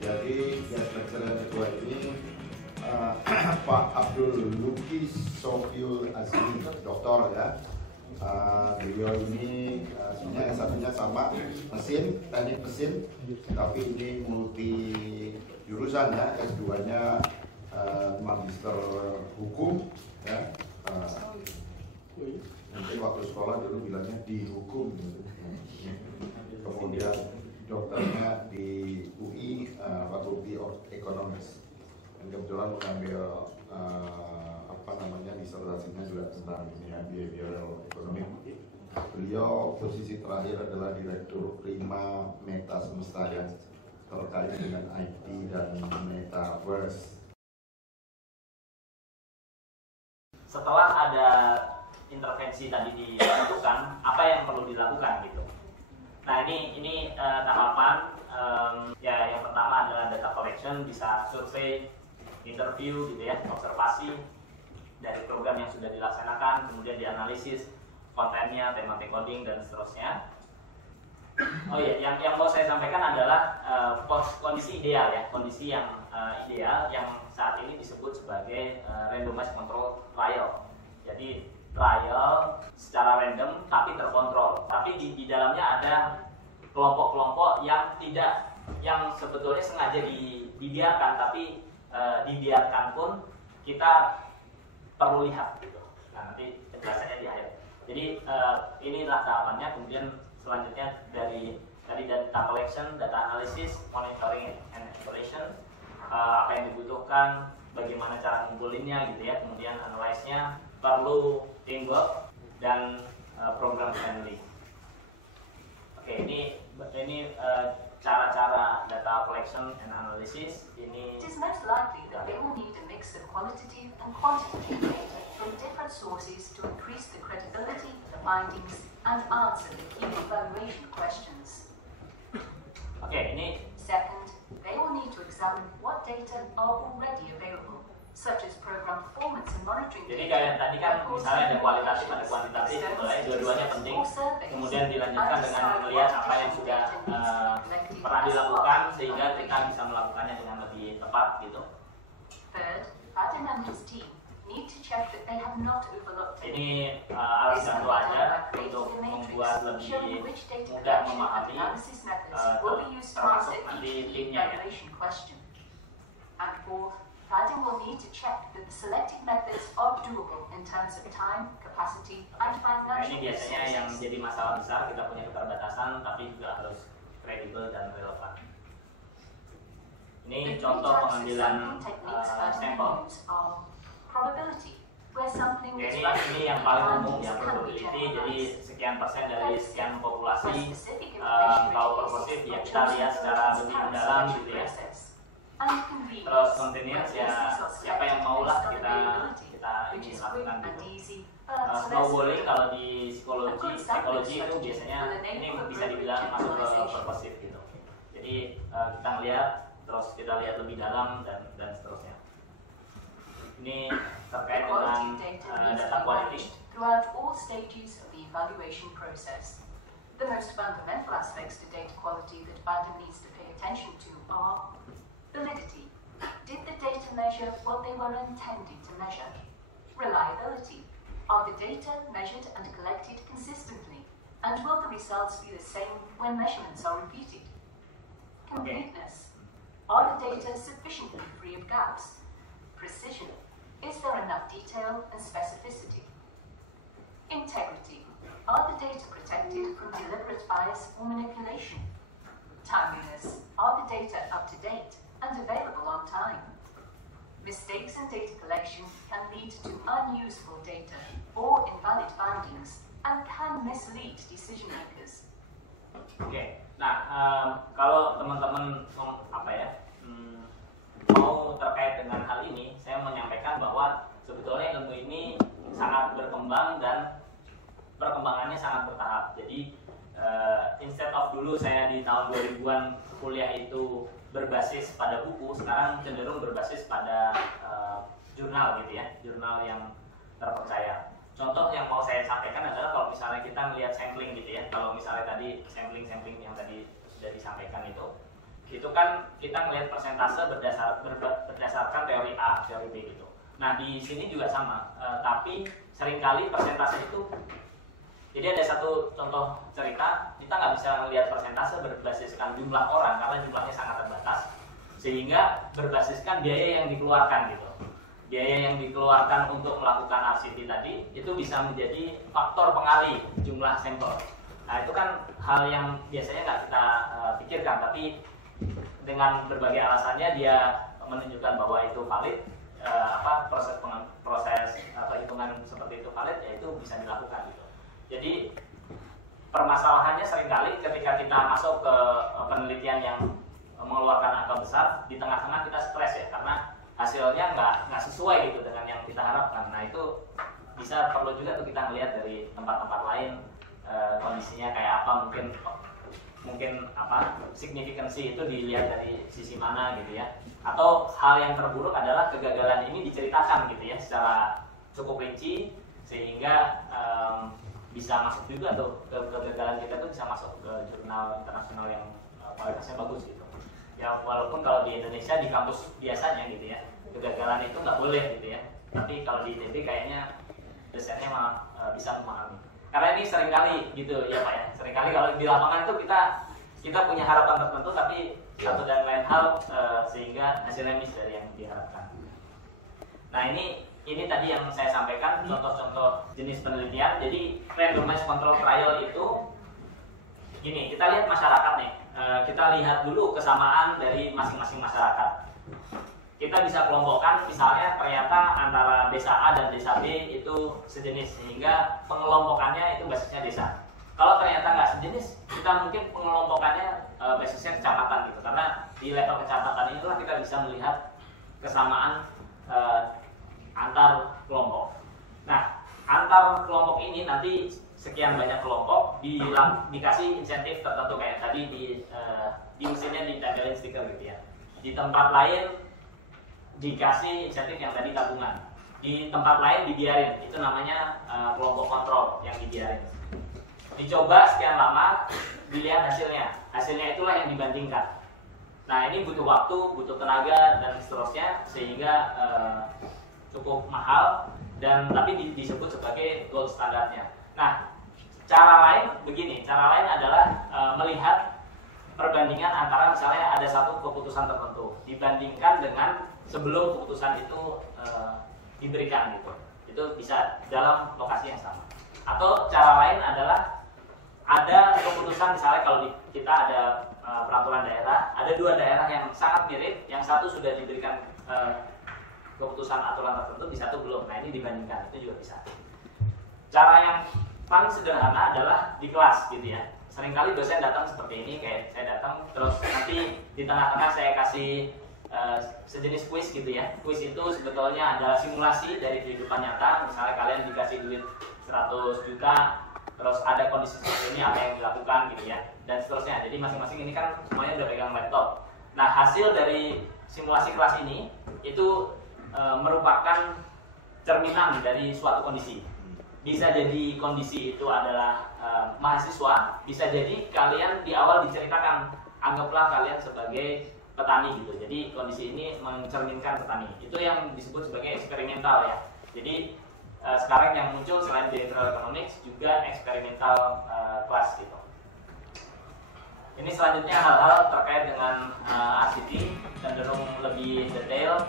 Jadi guest lecturer yang kedua ini Pak Abdul Luki Sofiul Azmi, doktor ya. Beliau ini sebenarnya S1-nya sama mesin, teknik mesin, tapi ini multi jurusan ya. S2-nya magister hukum ya. Mungkin waktu sekolah dulu bilangnya di hukum gitu. Kemudian dokternya di UI Faculty of Economics, dan kebetulan mengambil disertasinya juga tentang ini ya, behavioral economic. Beliau posisi terakhir adalah direktur Prima Meta Semesta yang terkait dengan IT dan metaverse. Setelah ada intervensi tadi dilakukan, apa yang perlu dilakukan gitu? Nah ini tahapan ya, yang pertama adalah data collection, bisa survei, interview gitu ya, observasi dari program yang sudah dilaksanakan, kemudian dianalisis kontennya, tema coding dan seterusnya. Oh iya, yang mau saya sampaikan adalah kondisi ideal ya, kondisi yang ideal yang saat ini disebut sebagai randomized control trial. Jadi trial secara random tapi terkontrol. Tapi di dalamnya ada kelompok-kelompok yang sebetulnya sengaja dibiarkan, tapi dibiarkan pun kita perlu lihat gitu. Nah, nanti penjelasannya di akhir. Jadi inilah tahapannya. Kemudian selanjutnya dari data collection, data analysis, monitoring and evaluation, apa yang dibutuhkan, bagaimana cara ngumpulinnya gitu ya, kemudian analyze-nya, perlu teamwork dan program friendly. Oke, ini cara-cara data collection and analysis ini. It is most likely that they will need a mix of qualitative and quantitative data from different sources to increase the credibility of the findings and answer the key evaluation questions. Oke, ini. Second, they will need to examine what data are already available, such as program performance and monitoring. Jadi kayak tadi kan misalnya ada kualitatif, ada kuantitatif, dua-duanya penting. Kemudian dilanjutkan dengan melihat apa yang sudah pernah dilakukan sehingga kita bisa melakukannya dengan lebih tepat gitu. Third, Adam and his team need to check that they have not overlooked it. Ini alat bantu aja untuk membuat lebih mudah memahami termasuk nanti timnya ya. And fourth, Vadim will need to check that the selected methods are doable in terms of time, capacity, and financial. Ini biasanya yang jadi masalah besar, kita punya keterbatasan tapi juga harus kredibel dan relevan. Ini contoh pengambilan sampel. Probability, where something is ini yang paling umum ya, probability. Jadi sekian persen dari sekian populasi. Kalau proportif ya kita lihat secara lebih mendalam gitu ya. Terus continuous ya, siapa yang maulah kita ini lakukan gitu. Snowballing kalau di psikologi itu biasanya ini bisa dibilang masuk ke purposive gitu. Jadi kita ngeliat, terus kita lihat lebih dalam dan seterusnya. Ini terkait dengan data quality. Throughout all stages of the evaluation process, the most fundamental aspects to data quality that Vadim needs to pay attention to are validity. Did the data measure what they were intended to measure? Reliability. Are the data measured and collected consistently? And will the results be the same when measurements are repeated? Completeness. Are the data sufficiently free of gaps? Precision. Is there enough detail and specificity? Integrity. Are the data protected from deliberate bias or manipulation? Timeliness. Are the data up to date and available on time? Mistakes in data collection can lead to unuseful data or invalid findings and can mislead decision makers. Oke, nah kalau teman-teman mau terkait dengan hal ini, saya menyampaikan bahwa sebetulnya ilmu ini sangat berkembang dan perkembangannya sangat bertahap. Jadi instead of dulu saya di tahun 2000-an kuliah itu berbasis pada buku, sekarang cenderung berbasis pada jurnal gitu ya, jurnal yang terpercaya. Contoh yang mau saya sampaikan adalah kalau misalnya kita melihat sampling gitu ya, kalau misalnya tadi sampling yang tadi sudah disampaikan itu, itu kan kita melihat persentase berdasarkan teori A, teori B gitu. Nah di sini juga sama, tapi seringkali persentase itu, jadi ada satu contoh cerita, kita nggak bisa melihat persentase berbasiskan jumlah orang karena jumlahnya sangat terbatas, sehingga berbasiskan biaya yang dikeluarkan gitu. Biaya yang dikeluarkan untuk melakukan RCT tadi itu bisa menjadi faktor pengalih jumlah sampel. Nah itu kan hal yang biasanya nggak kita pikirkan, tapi dengan berbagai alasannya dia menunjukkan bahwa itu valid, proses atau hitungan seperti itu valid, ya itu bisa dilakukan gitu. Jadi permasalahannya seringkali ketika kita masuk ke penelitian yang mengeluarkan angka besar, di tengah-tengah kita stres ya, karena hasilnya nggak sesuai gitu dengan yang kita harapkan. Nah itu bisa perlu juga tuh kita melihat dari tempat-tempat lain, kondisinya kayak apa, mungkin apa signifikansi itu dilihat dari sisi mana gitu ya. Atau hal yang terburuk adalah kegagalan ini diceritakan gitu ya secara cukup rinci, sehingga bisa masuk juga tuh kegagalan kita tuh bisa masuk ke jurnal internasional yang kualitasnya bagus gitu. Ya walaupun kalau di Indonesia di kampus biasanya gitu ya kegagalan itu nggak boleh gitu ya, tapi kalau di ITB kayaknya dosennya malah bisa memahami. Karena ini seringkali gitu ya Pak ya, seringkali kalau di lapangan itu kita punya harapan tertentu tapi satu dan lain hal sehingga hasilnya miss dari yang diharapkan. Nah ini tadi yang saya sampaikan contoh-contoh jenis penelitian. Jadi randomized control trial itu gini, kita lihat masyarakat nih, kita lihat dulu kesamaan dari masing-masing masyarakat. Kita bisa kelompokkan misalnya ternyata antara desa A dan desa B itu sejenis, sehingga pengelompokannya itu basisnya desa. Kalau ternyata nggak sejenis, kita mungkin pengelompokannya basisnya kecamatan gitu, karena di level kecamatan inilah kita bisa melihat kesamaan antar kelompok. Nah, antar kelompok ini nanti sekian banyak kelompok dikasih insentif tertentu kayak tadi di mesinnya ditempelin stiker gitu ya. Di tempat lain dikasih insentif yang tadi tabungan, di tempat lain dibiarin, itu namanya kelompok kontrol yang dibiarin. Dicoba sekian lama, dilihat hasilnya itulah yang dibandingkan. Nah ini butuh waktu, butuh tenaga dan seterusnya, sehingga cukup mahal dan tapi disebut sebagai gold standarnya. Nah cara lain begini, cara lain adalah melihat perbandingan antara misalnya ada satu keputusan tertentu dibandingkan dengan sebelum keputusan itu diberikan gitu. Itu bisa dalam lokasi yang sama. Atau cara lain adalah ada keputusan misalnya kalau kita ada peraturan daerah, ada dua daerah yang sangat mirip, yang satu sudah diberikan keputusan aturan tertentu, di satu belum. Nah ini dibandingkan, itu juga bisa. Cara yang paling sederhana adalah di kelas gitu ya. Seringkali dosen datang seperti ini, kayak saya datang terus nanti di tengah-tengah saya kasih sejenis kuis gitu ya. Kuis itu sebetulnya adalah simulasi dari kehidupan nyata. Misalnya kalian dikasih duit 100 juta, terus ada kondisi seperti ini, apa yang dilakukan gitu ya, dan seterusnya. Jadi masing-masing ini kan semuanya udah pegang laptop. Nah hasil dari simulasi kelas ini itu merupakan cerminan dari suatu kondisi. Bisa jadi kondisi itu adalah mahasiswa, bisa jadi kalian di awal diceritakan, anggaplah kalian sebagai petani gitu. Jadi kondisi ini mencerminkan petani. Itu yang disebut sebagai eksperimental ya. Jadi sekarang yang muncul selain behavioral economics juga eksperimental class gitu. Ini selanjutnya hal-hal terkait dengan RCT, cenderung lebih detail.